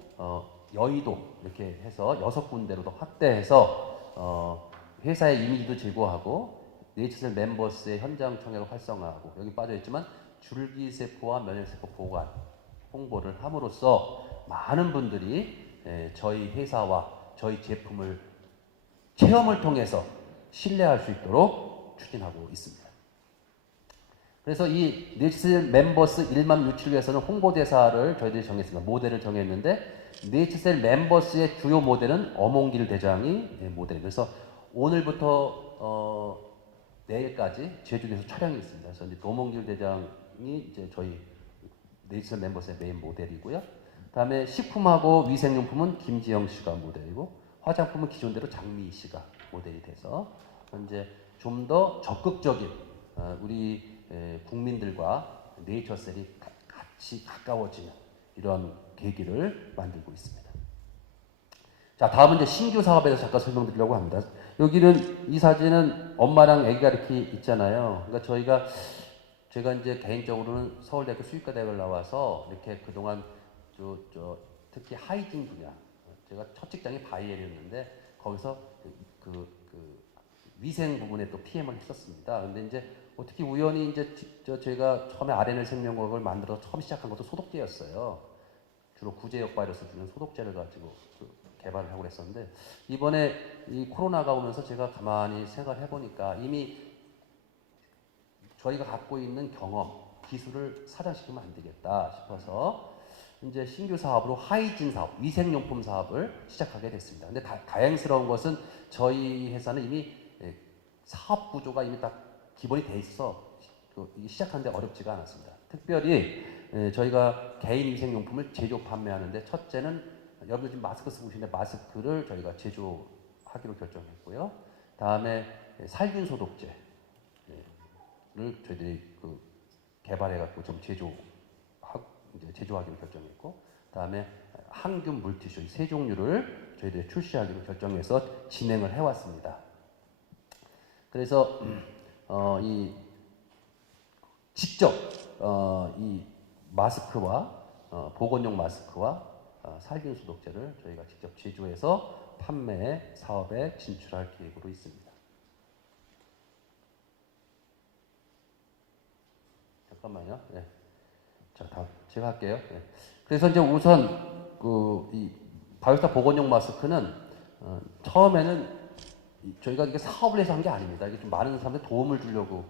여의도 이렇게 해서 6군데로 더 확대해서 회사의 이미지도 제고하고 네이처셀 멤버스의 현장 청약을 활성화하고, 여기 빠져있지만 줄기세포와 면역세포 보관 홍보를 함으로써 많은 분들이 저희 회사와 저희 제품을 체험을 통해서 신뢰할 수 있도록 추진하고 있습니다. 그래서 이 네이처셀 멤버스 1만 유치를 위해서는 홍보대사를 저희들이 정했습니다. 모델을 정했는데, 네이처셀 멤버스의 주요 모델은 엄홍길 대장이 모델입니다. 그래서 오늘부터 내일까지 제주도에서 촬영이 있습니다. 그래서 이제 엄홍길 대장이 이제 저희 네이처셀 멤버스의 메인 모델이고요. 다음에 식품하고 위생용품은 김지영 씨가 모델이고, 화장품은 기존대로 장미희 씨가 모델이 돼서 이제 좀 더 적극적인 우리 국민들과 네이처셀이 같이 가까워지는 이런 계기를 만들고 있습니다. 자, 다음은 이제 신규 사업에 대해서 잠깐 설명드리려고 합니다. 여기는, 이 사진은 엄마랑 아기가 이렇게 있잖아요. 그러니까 제가 이제 개인적으로는 서울대학교 수의과대학을 나와서 이렇게 그동안 특히 하이진 분야, 제가 첫 직장이 바이엘이었는데 거기서 그 위생 부분에 또 PM을 했었습니다. 근데 이제 어떻게 우연히 이제 제가 처음에 RNA 생명과학을 만들어서 처음 시작한 것도 소독제였어요. 주로 구제역 바이러스 주는 소독제를 가지고 개발을 하고 그랬었는데, 이번에 이 코로나가 오면서 제가 가만히 생각을 해보니까 이미 저희가 갖고 있는 경험, 기술을 사장시키면 안 되겠다 싶어서 이제 신규 사업으로 하이진 사업, 위생용품 사업을 시작하게 됐습니다. 근데 다행스러운 것은 저희 회사는 이미 사업 구조가 이미 딱 기본이 돼 있어 시작하는데 어렵지가 않았습니다. 특별히 저희가 개인 위생용품을 제조 판매하는데, 첫째는 여러분 지금 마스크 쓰고 계신데 마스크를 저희가 제조하기로 결정했고요. 다음에 살균 소독제를 저희들이 개발해갖고 좀 제조하기로 결정했고, 다음에 항균 물티슈 세 종류를 저희들이 출시하기로 결정해서 진행을 해왔습니다. 그래서 이 직접 이 마스크와 보건용 마스크와 살균 소독제를 저희가 직접 제조해서 판매 사업에 진출할 계획으로 있습니다. 잠깐만요. 네. 자, 제가 할게요. 네. 그래서 이제 우선 이 바이오스타 보건용 마스크는 처음에는 저희가 이게 사업을 해서 한 게 아닙니다. 이게 좀 많은 사람들 도움을 주려고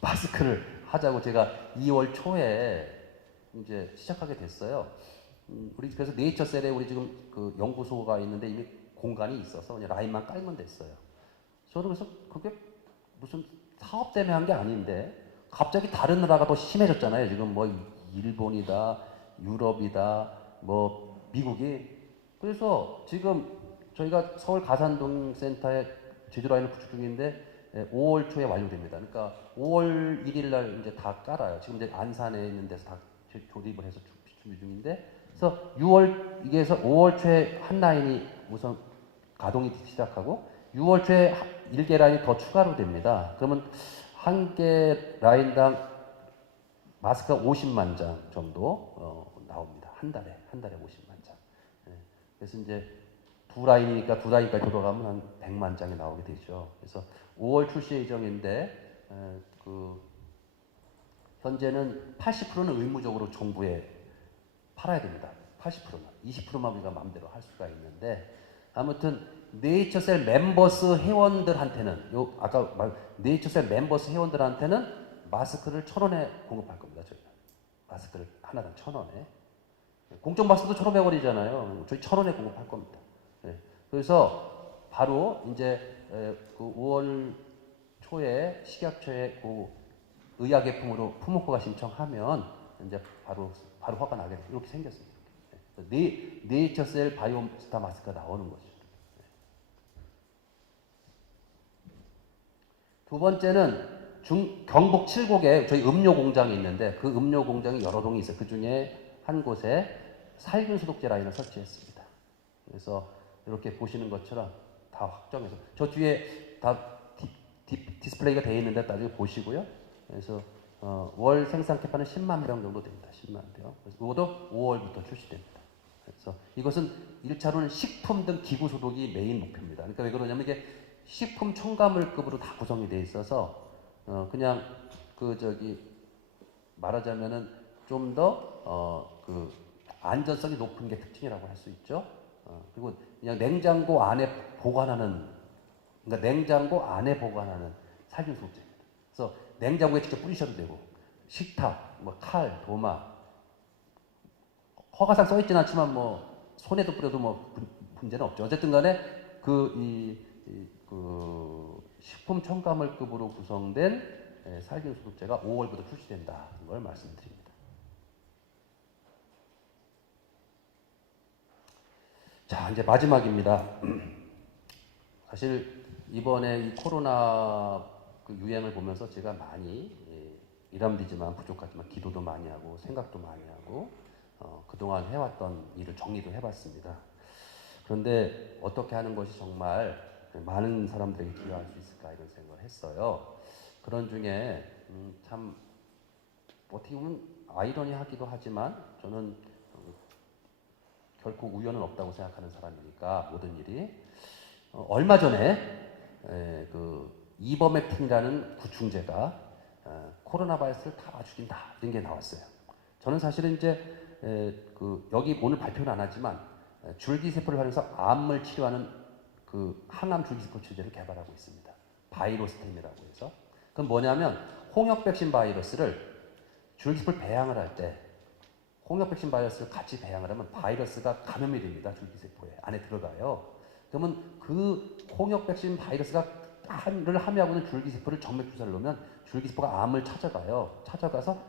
마스크를 하자고 제가 2월 초에 이제 시작하게 됐어요. 우리 그래서 네이처셀에 우리 지금 그 연구소가 있는데 이미 공간이 있어서 그냥 라인만 깔면 됐어요. 저는 그래서 그게 무슨 사업 때문에 한 게 아닌데 갑자기 다른 나라가 더 심해졌잖아요. 지금 뭐 일본이다, 유럽이다, 뭐 미국이. 그래서 지금 저희가 서울 가산동 센터에 제조 라인을 구축 중인데 5월 초에 완료됩니다. 그러니까 5월 1일 날 이제 다 깔아요. 지금 이제 안산에 있는 데서 다 조립을 해서 준비 중인데, 그래서 6월 이게서 5월 초에 한 라인이 우선 가동이 시작하고 6월 초에 1개 라인이 더 추가로 됩니다. 그러면 한 개 라인당 마스크가 50만 장 정도 나옵니다. 한 달에 50만 장. 예. 그래서 이제 두 라인이니까 두 라인까지 돌아가면 한 100만 장이 나오게 되죠. 그래서 5월 출시 예정인데 그 현재는 80%는 의무적으로 정부에 팔아야 됩니다. 80%는 20%만 우리가 마음대로 할 수가 있는데, 아무튼 네이처셀 멤버스 회원들한테는 아까 말 네이처셀 멤버스 회원들한테는 마스크를 1,000원에 공급할 겁니다. 저희는 마스크를 하나당 1,000원에. 공적 마스크도 1,500원이잖아요. 저희 1,000원에 공급할 겁니다. 예. 그래서 바로 이제 그 5월 초에 식약처에 그 의약예품으로 품목허가 신청하면 이제 바로 허가 나게 이렇게 생겼습니다. 네이처셀 바이오스타 마스크가 나오는 거죠. 두 번째는 경북 칠곡에 저희 음료 공장이 있는데, 그 음료 공장이 여러 동이 있어요. 그 중에 한 곳에 살균 소독제 라인을 설치했습니다. 그래서 이렇게 보시는 것처럼 다 확정해서 저 뒤에 다 디스플레이가 되어 있는데 나중에 보시고요. 그래서 월 생산 캐파는 10만 병 정도 됩니다. 10만 병. 그래서 이것도 5월부터 출시됩니다. 그래서 이것은 1차로는 식품 등 기구 소독이 메인 목표입니다. 그러니까 왜 그러냐면 이게 식품 첨가물급으로 다 구성이 돼 있어서 그냥 말하자면은 좀 더 그 안전성이 높은 게 특징이라고 할 수 있죠. 그리고 그냥 냉장고 안에 보관하는, 그러니까 냉장고 안에 보관하는 살균 소독제입니다. 그래서 냉장고에 직접 뿌리셔도 되고, 식탁, 뭐 칼, 도마, 허가상 써 있진 않지만 뭐 손에도 뿌려도 뭐 문제는 없죠. 어쨌든 간에 그 식품 첨가물급으로 구성된 살균 소독제가 5월부터 출시된다는 걸 말씀드립니다. 자, 이제 마지막입니다. 사실 이번에 이 코로나 그 유행을 보면서 제가 많이 일함되지만 부족하지만 기도도 많이 하고 생각도 많이 하고 그동안 해왔던 일을 정리도 해봤습니다. 그런데 어떻게 하는 것이 정말 많은 사람들에게 기여할 수 있을까 이런 생각을 했어요. 그런 중에 참 어떻게 보면 아이러니하기도 하지만 저는 결코 우연은 없다고 생각하는 사람이니까 모든 일이 얼마 전에 그 이버맥틴이라는 구충제가 코로나 바이러스를 다 죽인다 이런 게 나왔어요. 저는 사실은 이제 여기 오늘 발표는 안 하지만 줄기세포를 활용해서 암을 치료하는 그 항암 줄기세포 치료제를 개발하고 있습니다. 바이로스템이라고 해서. 그건 뭐냐면 홍역 백신 바이러스를 줄기세포를 배양을 할 때 홍역 백신 바이러스를 같이 배양을 하면 바이러스가 감염이 됩니다. 줄기세포에 안에 들어가요. 그러면 그 홍역 백신 바이러스가 를 함유하고 있는 줄기세포를 정맥 주사를 놓으면 줄기세포가 암을 찾아가요. 찾아가서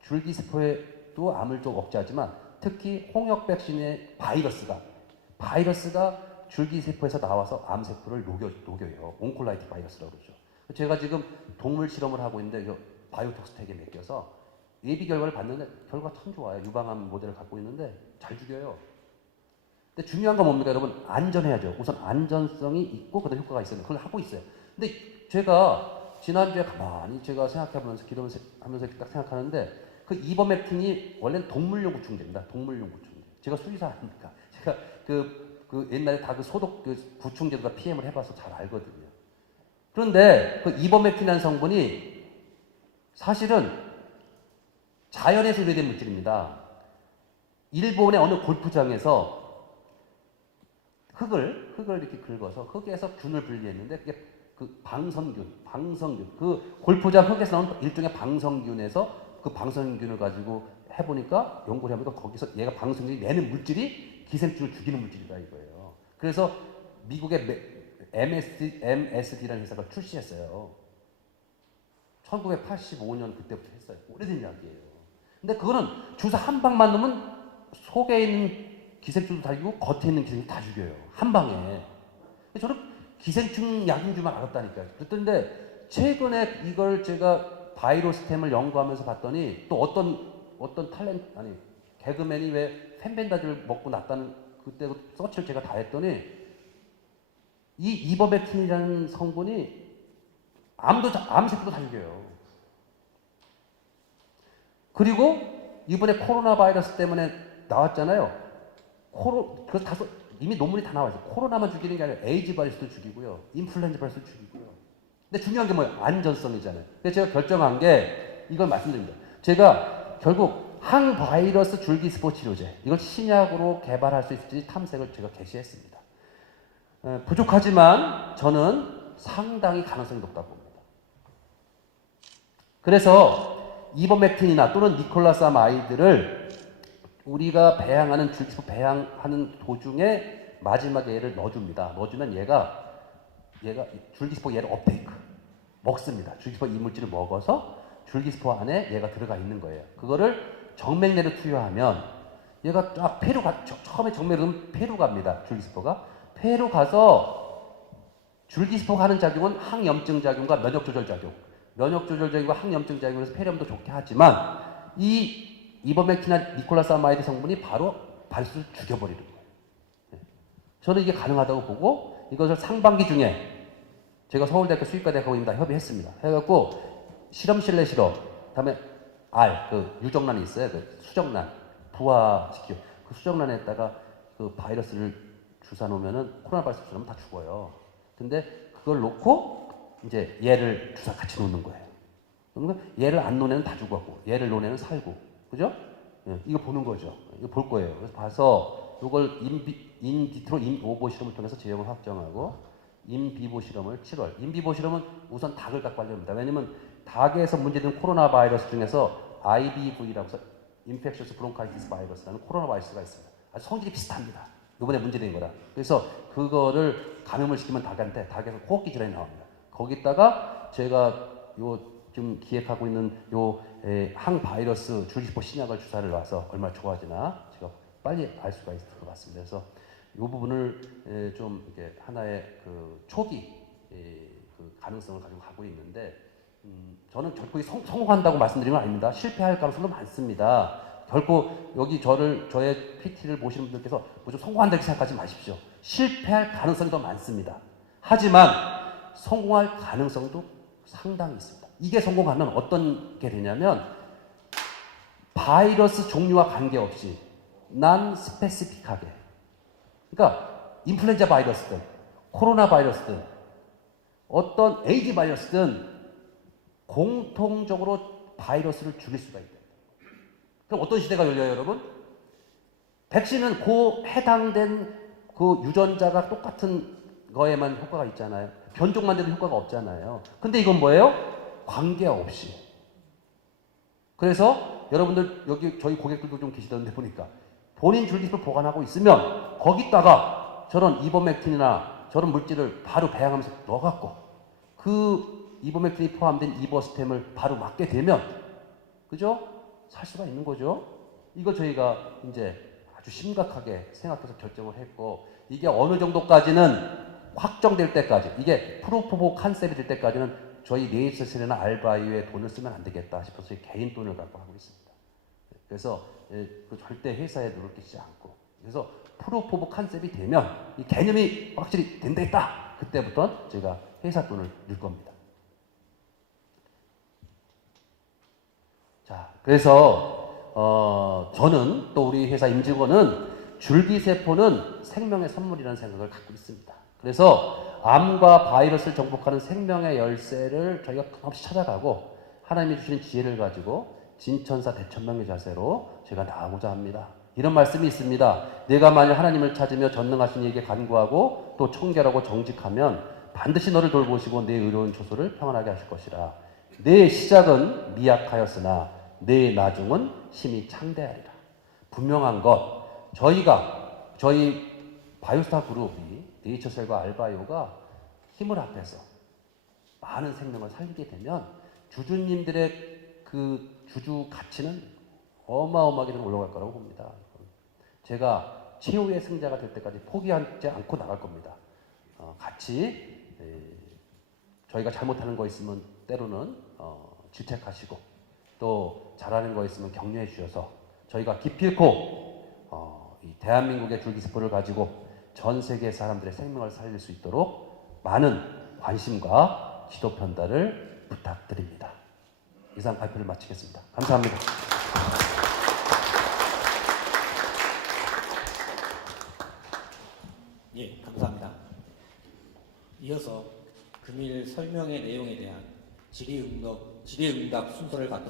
줄기세포에도 암을 좀 억제하지만 특히 홍역 백신의 바이러스가 줄기세포에서 나와서 암세포를 녹여요. 온콜라이틱 바이러스라고 그러죠. 제가 지금 동물 실험을 하고 있는데 바이오톡스텍에 맡겨서 예비 결과를 봤는데 결과가 참 좋아요. 유방암 모델을 갖고 있는데 잘 죽여요. 근데 중요한 건 뭡니까 여러분? 안전해야죠. 우선 안전성이 있고 그다음 효과가 있어요. 그걸 하고 있어요. 근데 제가 지난주에 가만히 제가 생각해보면서 기도하면서 딱 생각하는데 그 이버맥틴이 원래는 동물용 구충제입니다. 동물용 구충제. 제가 수의사 아닙니까? 제가 그 옛날에 다 그 소독 그 구충제도 다 PM을 해봐서 잘 알거든요. 그런데 그 이버맥틴이라는 성분이 사실은 자연에서 유래된 물질입니다. 일본의 어느 골프장에서 흙을 이렇게 긁어서 흙에서 균을 분리했는데 그게 그 방성균, 그 골프장 흙에서 나온 일종의 방성균에서 그 방성균을 가지고 해보니까 연구를 해보니까 거기서 얘가 방사성들이 내는 물질이 기생충을 죽이는 물질이다 이거예요. 그래서 미국의 MSD라는 회사가 출시했어요. 1985년 그때부터 했어요. 오래된 이야기예요. 근데 그거는 주사 한 방만 넣으면 속에 있는 기생충도 다 죽이고 겉에 있는 기생충도 다 죽여요. 한 방에. 저는 기생충 약인 줄만 알았다니까요. 그랬는데 최근에 이걸 제가 바이로스템을 연구하면서 봤더니 또 어떤 개그맨이 왜 펜벤다줄 먹고 났다는 그때 서치를 제가 다 했더니 이 이버맥틴이라는 성분이 암세포도 다 죽여요. 그리고 이번에 코로나 바이러스 때문에 나왔잖아요. 그래서 이미 논문이 다 나와 있어요. 코로나만 죽이는 게 아니라 에이즈 바이러스도 죽이고요. 인플루엔자 바이러스도 죽이고요. 근데 중요한 게 뭐예요? 안전성이잖아요. 그래서 제가 결정한 게 이걸 말씀드립니다. 제가 결국 항바이러스 줄기세포 치료제, 이걸 신약으로 개발할 수 있을지 탐색을 제가 개시했습니다. 부족하지만 저는 상당히 가능성이 높다고 봅니다. 그래서 이버맥틴이나 또는 니콜라사마이드를 우리가 배양하는 줄기세포 배양하는 도중에 마지막에 얘를 넣어줍니다. 넣어주면 얘가 줄기세포 얘를 업테이크 먹습니다. 줄기세포 이물질을 먹어서 줄기세포 안에 얘가 들어가 있는 거예요. 그거를 정맥내로 투여하면 얘가 쫙 처음에 정맥으로 넣으면 폐로 갑니다. 줄기세포가 폐로 가서 줄기세포가 하는 작용은 항염증 작용과 면역조절 작용, 면역조절 작용과 항염증 작용에서 폐렴도 좋게 하지만 이버맥틴이나 니콜라사마이드 성분이 바로 바이러스를 죽여버리는 거예요. 저는 이게 가능하다고 보고 이것을 상반기 중에 제가 서울대학교 수의과대학원입니다. 협의했습니다. 해갖고 실험실 내 실험, 그다음에 유정란이 있어요. 수정란 부화시키고 그 수정란에다가 그 바이러스를 주사 놓으면은 코로나 바이러스 주사 놓으면 다 죽어요. 근데 그걸 놓고 이제 얘를 주사 같이 놓는 거예요. 그러면 얘를 안 놓으면 다 죽었고 얘를 놓으면 살고, 그죠? 이거 보는 거죠. 이거 볼 거예요. 그래서 봐서 이걸 인비트로 인오보 실험을 통해서 제형을 확정하고 인비보 실험을 7월. 인비보 실험은 우선 닭을 갖고 하려합니다. 왜냐면 닭에서 문제된 코로나 바이러스 중에서 IBV라고 해서 인펙셔스 브론카이티스 바이러스라는 코로나 바이러스가 있습니다. 아주 성질이 비슷합니다. 이번에 문제된 거라. 그래서 그거를 감염을 시키면 닭에서 호흡기 질환이 나옵니다. 거기다가 제가 지금 기획하고 있는 항바이러스 줄기세포 신약을 주사를 놔서 얼마나 좋아지나 제가 빨리 알 수가 있을 것 같습니다. 그래서 이 부분을 좀 이렇게 하나의 그 초기 그 가능성을 가지고 가고 있는데 저는 결코 성공한다고 말씀드리는 건 아닙니다. 실패할 가능성도 많습니다. 결코 여기 저의 PT를 보시는 분들께서 무조건 성공한다고 생각하지 마십시오. 실패할 가능성이 더 많습니다. 하지만 성공할 가능성도 상당히 있습니다. 이게 성공하면 어떤 게 되냐면 바이러스 종류와 관계없이 난 스페시픽하게, 그러니까 인플루엔자 바이러스든 코로나 바이러스든 어떤 에이즈 바이러스든 공통적으로 바이러스를 죽일 수가 있다. 그럼 어떤 시대가 열려요, 여러분? 백신은 그 해당된 그 유전자가 똑같은 거에만 효과가 있잖아요. 변종만 돼도 효과가 없잖아요. 근데 이건 뭐예요? 관계없이. 그래서 여러분들 여기 저희 고객들도 좀 계시던데 보니까 본인 줄기세포를 보관하고 있으면 거기다가 저런 이버맥틴이나 저런 물질을 바로 배양하면서 넣어갖고 그 이버맥틴이 포함된 이버스템을 바로 맞게 되면, 그죠? 살 수가 있는 거죠. 이거 저희가 이제 아주 심각하게 생각해서 결정을 했고, 이게 어느 정도까지는 확정될 때까지, 이게 프루프 오브 컨셉이 될 때까지는 저희 네이처셀이나 알바이오에 돈을 쓰면 안 되겠다 싶어서 저희 개인 돈을 갖고 하고 있습니다. 그래서 절대 회사에 눈을 끼지 않고, 그래서 프루프 오브 컨셉이 되면 이 개념이 확실히 된다, 그때부터 제가 회사 돈을 넣을 겁니다. 자, 그래서 저는 또 우리 회사 임직원은 줄기세포는 생명의 선물이라는 생각을 갖고 있습니다. 그래서 암과 바이러스를 정복하는 생명의 열쇠를 저희가 끊임없이 찾아가고 하나님이 주시는 지혜를 가지고 진천사 대천명의 자세로 제가 나아가고자 합니다. 이런 말씀이 있습니다. 내가 만일 하나님을 찾으며 전능하신 이에게 간구하고 또 청결하고 정직하면 반드시 너를 돌보시고 내 의로운 조소를 평안하게 하실 것이라. 내 시작은 미약하였으나 내 나중은 심히 창대하리라. 분명한 것, 저희 바이오스타 그룹이 네이처셀과 알바이오가 힘을 합해서 많은 생명을 살리게 되면 주주님들의 그 주주 가치는 어마어마하게 올라갈 거라고 봅니다. 제가 최후의 승자가 될 때까지 포기하지 않고 나갈 겁니다. 같이 저희가 잘못하는 거 있으면 때로는 질책하시고 또 잘하는 거 있으면 격려해 주셔서 저희가 기필코 이 대한민국의 줄기세포를 가지고 전 세계 사람들의 생명을 살릴 수 있도록 많은 관심과 지도 편달을 부탁드립니다. 이상 발표를 마치겠습니다. 감사합니다. 예, 감사합니다. 이어서 금일 설명의 내용에 대한 질의응답 순서를 갖도록